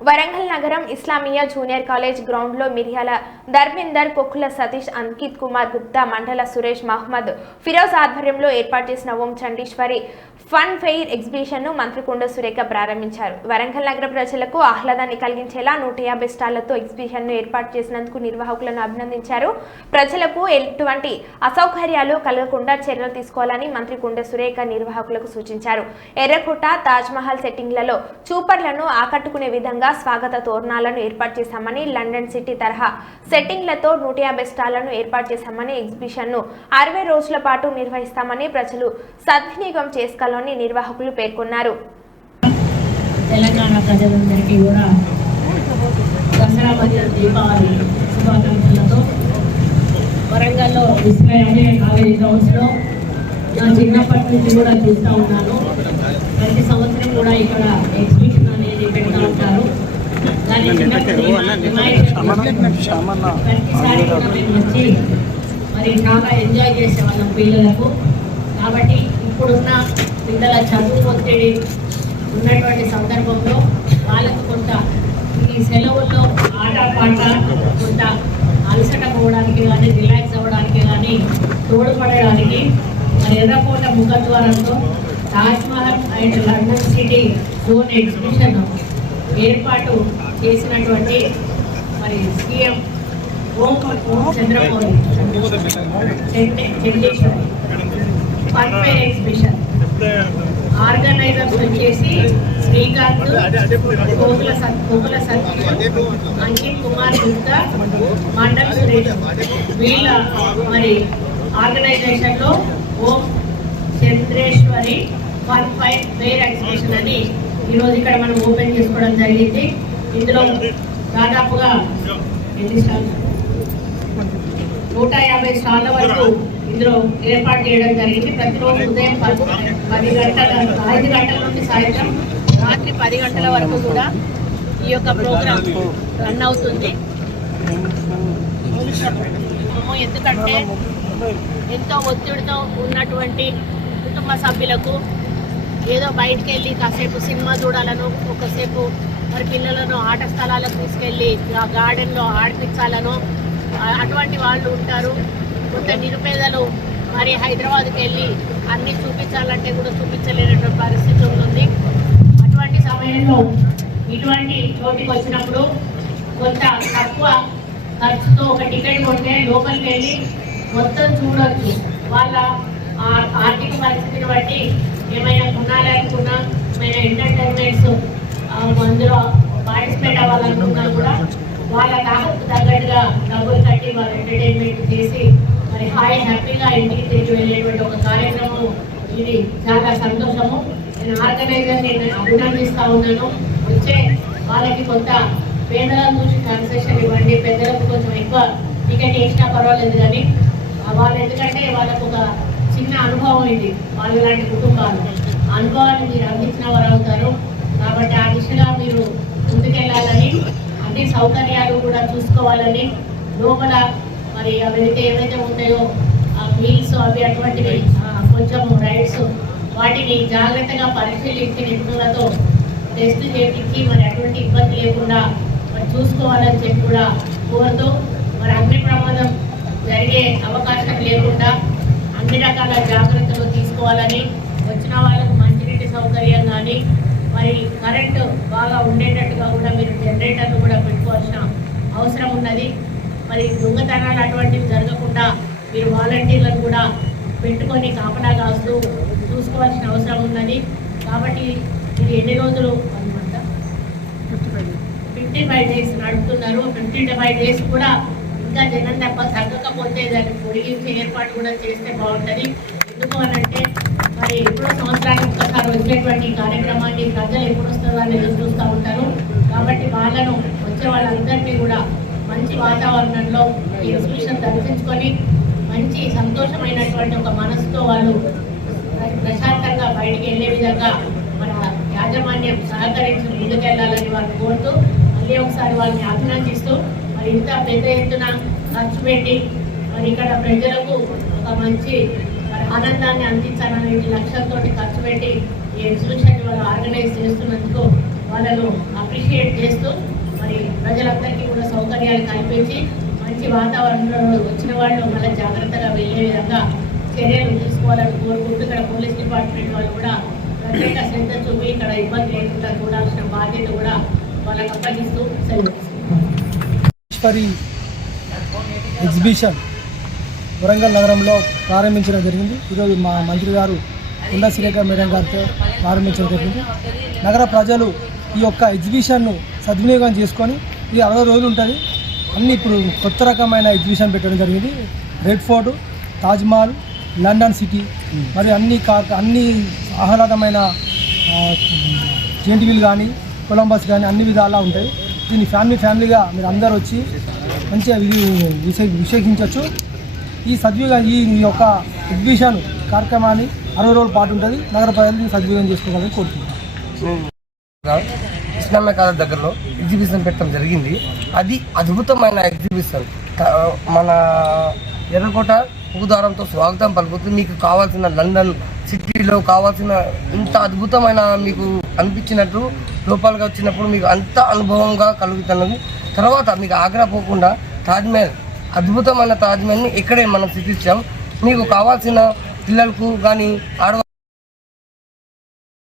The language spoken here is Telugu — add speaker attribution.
Speaker 1: వరంగల్ నగరం ఇస్లామియా జూనియర్ కాలేజ్ గ్రౌండ్లో మిర్యాల ధర్మేందర్ కొక్కుల సతీష్ అంకిత్ కుమార్ గుప్తా మండల సురేష్ మహమ్మద్ ఫిరోజ్ ఆధ్వర్యంలో ఏర్పాటు చేసిన ఓం చండీశ్వరి ఫన్ ఫెయిర్ ఎగ్జిబిషన్ను మంత్రి కొండ సురేఖ ప్రారంభించారు. వరంగల్ నగర ప్రజలకు ఆహ్లాదాన్ని కలిగించేలా నూట యాభై స్టాళ్ళతో ఎగ్జిబిషన్ను ఏర్పాటు చేసినందుకు నిర్వాహకులను అభినందించారు. ప్రజలకు ఎటువంటి అసౌకర్యాలు కలగకుండా చర్యలు తీసుకోవాలని మంత్రి కొండ సురేఖ నిర్వాహకులకు సూచించారు. ఎర్రకోట తాజ్మహల్ సెట్టింగ్లలో చూపర్లను ఆకట్టుకునే విధంగా స్వాగత తోరణాలను ఏర్పాటు చేశామని లండన్ సిటీ తరహా సెట్టింగ్లతో నూట యాభై స్టాళ్ళను ఏర్పాటు చేశామని ఎగ్జిబిషన్ను అరవై రోజుల పాటు నిర్వహిస్తామని ప్రజలు సద్వినియోగం చేసుకోవాలని నిర్వాహకులు పేర్కొన్నారు.
Speaker 2: తెలంగాణ ప్రజలందరికీ కూడా దసరా మరియు దీపావళి శుభాకాంక్షలతో వరంగల్లో కాలేజ్ గ్రౌండ్స్లో నా చిన్నప్పటి నుంచి కూడా చూస్తూ ఉన్నాను. ప్రతి సంవత్సరం కూడా ఇక్కడ ఎగ్జిబిషన్ అనేది పెడతా ఉంటారు. దాని చిన్నప్పుడు ప్రతిసారి కూడా మేము వచ్చి మరి చాలా ఎంజాయ్ చేసేవాళ్ళం పిల్లలకు. కాబట్టి ఇప్పుడున్న పిల్లల చదువు ఒత్తిడి ఉన్నటువంటి సందర్భంలో వాళ్ళకు కొంత ఈ సెలవుల్లో ఆట పాట కొంత అలసట పోవడానికి కానీ రిలాక్స్ అవ్వడానికి కానీ తోడ్పడడానికి మరి ఎర్రకోట ముఖద్వారంతో Taj Mahal and London city zone exhibition ఏర్పాటు చేసినటువంటి మరి CM Om Chandrababu Chandramouli perfect exhibition organisers వచ్చేసి శ్రీకాంత్ కోకుల సత్ కోకుల సతీష్ అంకిత్ కుమార్ గుప్తా మండల్ సురేష్. వీళ్ళ మరి ఆర్గనైజేషన్లో Om Chandreshwari one five fair exhibition అని ఈరోజు ఇక్కడ మనం ఓపెన్ చేసుకోవడం జరిగింది. ఇందులో దాదాపుగా ఎన్ని స్టాల్స్? నూట యాభై స్టాళ్ళ వరకు ఇందులో ఏర్పాటు చేయడం జరిగింది. ప్రతిరోజు ఉదయం పది పది గంటల ఐదు గంటల నుండి సాయంత్రం రాత్రి పది గంటల వరకు కూడా ఈ యొక్క ప్రోగ్రామ్ రన్ అవుతుంది. ఎందుకంటే ఎంతో ఒత్తిడితో ఉన్నటువంటి కుటుంబ సభ్యులకు ఏదో బయటికి వెళ్ళి కాసేపు సినిమా చూడాలను ఒకసేపు మరి పిల్లలను ఆట స్థలాలకు తీసుకెళ్ళి ఆ గార్డెన్లో ఆడిపించాలను అటువంటి వాళ్ళు ఉంటారు. కొంత నిరుపేదలు మరి హైదరాబాద్కి వెళ్ళి అన్ని చూపించాలంటే కూడా చూపించలేనటువంటి పరిస్థితి ఉంటుంది. అటువంటి సమయంలో ఇటువంటి చోటికి వచ్చినప్పుడు కొంత తక్కువ ఖర్చుతో ఒక టికెట్ కొంటే లోపలికి వెళ్ళి మొత్తం చూడొచ్చు. వాళ్ళ ఆర్థిక పరిస్థితిని బట్టి ఏమైనా కొనాలనుకున్నా ఏమైనా ఎంటర్టైన్మెంట్స్ అందులో పార్టిసిపేట్ అవ్వాలనుకున్నా కూడా వాళ్ళ తాహతకు తగ్గట్టుగా డబ్బులు కట్టి వాళ్ళు ఎంటర్టైన్మెంట్ చేసి మరి హాయ్ హ్యాపీగా ఇంటికి తిరిగి వెళ్ళేటువంటి ఒక కార్యక్రమం ఇది. చాలా సంతోషము. నేను ఆర్గనైజర్ నేను అభినందిస్తూ ఉన్నాను. వచ్చే వాళ్ళకి కొంత పేదలను చూసి కన్సెషన్ ఇవ్వండి. పెద్దలకు కొంచెం ఎక్కువ టికెట్ వేసినా పర్వాలేదు కానీ వాళ్ళు ఎందుకంటే వాళ్ళకు ఒక చిన్న అనుభవం ఇది. వాళ్ళ లాంటి కుటుంబాలు. అనుభవాన్ని మీరు అందించిన వారు అవుతారు. కాబట్టి ఆ దిశగా మీరు ముందుకెళ్ళాలని అన్ని సౌకర్యాలు కూడా చూసుకోవాలని లోపల మరి అవైతే ఏవైతే ఉంటాయో ఆ మీల్స్ అవి అటువంటివి కొంచెం రైడ్స్ వాటిని జాగ్రత్తగా పరిశీలించి నిపుణులతో టెస్ట్ చేయించి మరి అటువంటి ఇబ్బంది లేకుండా మరి చూసుకోవాలని చెప్పి కూడా కోరుతూ మరి అగ్ని ప్రమాదం జరిగే అవకాశం లేకుండా అన్ని రకాల జాగ్రత్తలు తీసుకోవాలని వచ్చిన వాళ్ళకు మంచినీటి సౌకర్యం కానీ మరి కరెంటు బాగా ఉండేటట్టుగా కూడా మీరు జనరేటర్లు కూడా పెట్టుకోవాల్సిన అవసరం ఉన్నది. మరి దొంగతనాలు అటువంటివి జరగకుండా మీరు వాలంటీర్లను కూడా పెట్టుకొని కాపలా కాస్తూ చూసుకోవాల్సిన అవసరం ఉన్నది. కాబట్టి ఇది ఎన్ని రోజులు అనమాట ఫిఫ్టీ ఫైవ్ డేస్ నడుపుతున్నారు. ఫిఫ్టీ ఫైవ్ డేస్ కూడా ఇంకా జనం తప్ప తగ్గకపోతే దాన్ని పొడిగించే ఏర్పాటు కూడా చేస్తే బాగుంటుంది. ఎందుకు అనంటే మరి ఎప్పుడో సంవత్సరానికి ఒక్కసారి వచ్చేటువంటి కార్యక్రమాన్ని ప్రజలు ఎప్పుడు వస్తుందో అని ఎదురు చూస్తూ ఉంటారు. కాబట్టి వాళ్ళను వచ్చే వాళ్ళందరినీ కూడా మంచి వాతావరణంలో ఈ ఎగ్జిబిషన్ దర్శించుకొని మంచి సంతోషమైనటువంటి ఒక మనసుతో వాళ్ళు ప్రశాంతంగా బయటికి వెళ్ళే విధంగా మన యాజమాన్యం సహకరించి ముందుకెళ్ళాలని వారు కోరుతూ మళ్ళీ ఒకసారి వాళ్ళని అభినందిస్తూ మరి ఇంత పెద్ద ఎత్తున ఖర్చు పెట్టి మరి ఇక్కడ ప్రజలకు ఒక మంచి ఆనందాన్ని అందించాలనే లక్ష్యంతో ఖర్చు పెట్టి ఈ ఎగ్జిబిషన్ వాళ్ళు ఆర్గనైజ్ చేస్తున్నందుకు వాళ్ళను అప్రిషియేట్ చేస్తూ మరి ప్రజలందరికీ కూడా సౌకర్యాలు కల్పించి మంచి వాతావరణంలో వచ్చిన వాళ్ళు మళ్ళీ జాగ్రత్తగా వెళ్ళే విధంగా చర్యలు తీసుకోవాలని కోరుకుంటూ ఇక్కడ పోలీస్ డిపార్ట్మెంట్ వాళ్ళు కూడా ప్రత్యేక శ్రద్ధ చూపి ఇక్కడ ఇబ్బంది లేకుండా చూడాల్సిన బాధ్యత కూడా వాళ్ళకి అప్పగిస్తూ సెలవు
Speaker 3: ఎగ్జిబిషన్ వరంగల్ నగరంలో ప్రారంభించడం జరిగింది. ఈరోజు మా మంత్రి గారు కొండా శ్రీరేఖ మేడం గారితో ప్రారంభించడం జరిగింది. నగర ప్రజలు ఈ యొక్క ఎగ్జిబిషన్ను సద్వినియోగం చేసుకొని ఇది అరవై రోజులు ఉంటుంది. అన్ని ఇప్పుడు కొత్త రకమైన ఎగ్జిబిషన్ పెట్టడం జరిగింది. Red fort Taj Mahal London city మరియు అన్ని కాక అన్ని ఆహ్లాదమైన జెంటివిల్ కానీ కొలంబస్ కానీ అన్ని విధాలా ఉంటాయి. దీన్ని ఫ్యామిలీ ఫ్యామిలీగా మీరు అందరు వచ్చి మంచిగా వి- విశే- విశేషించవచ్చు ఈ సద్విగా ఈ యొక్క ఎగ్జిబిషన్ కార్యక్రమాన్ని అరవై రోజుల పాటు ఉంటుంది. నగర ప్రజలు సద్వినియోగం చేసుకోవాలని కోరుకుంటున్నాను
Speaker 4: ఇస్లామిక్ కాలేజ్ దగ్గరలో ఎగ్జిబిషన్ పెట్టడం జరిగింది. అది అద్భుతమైన ఎగ్జిబిషన్ మన ఎర్రకోట పూదారంతో స్వాగతం పలుకుతూ మీకు కావాల్సిన లండన్ సిటీలో కావాల్సిన ఇంత అద్భుతమైన మీకు అనిపించినట్టు లోపాలుగా వచ్చినప్పుడు మీకు అంత అనుభవంగా కలుగుతున్నది. తర్వాత మీకు ఆగ్రా పోకుండా తాజ్మహల్ అద్భుతమైన తాజ్మహల్ని ఇక్కడే మనం చూపించాం. మీకు కావాల్సిన పిల్లలకు కానీ ఆడవా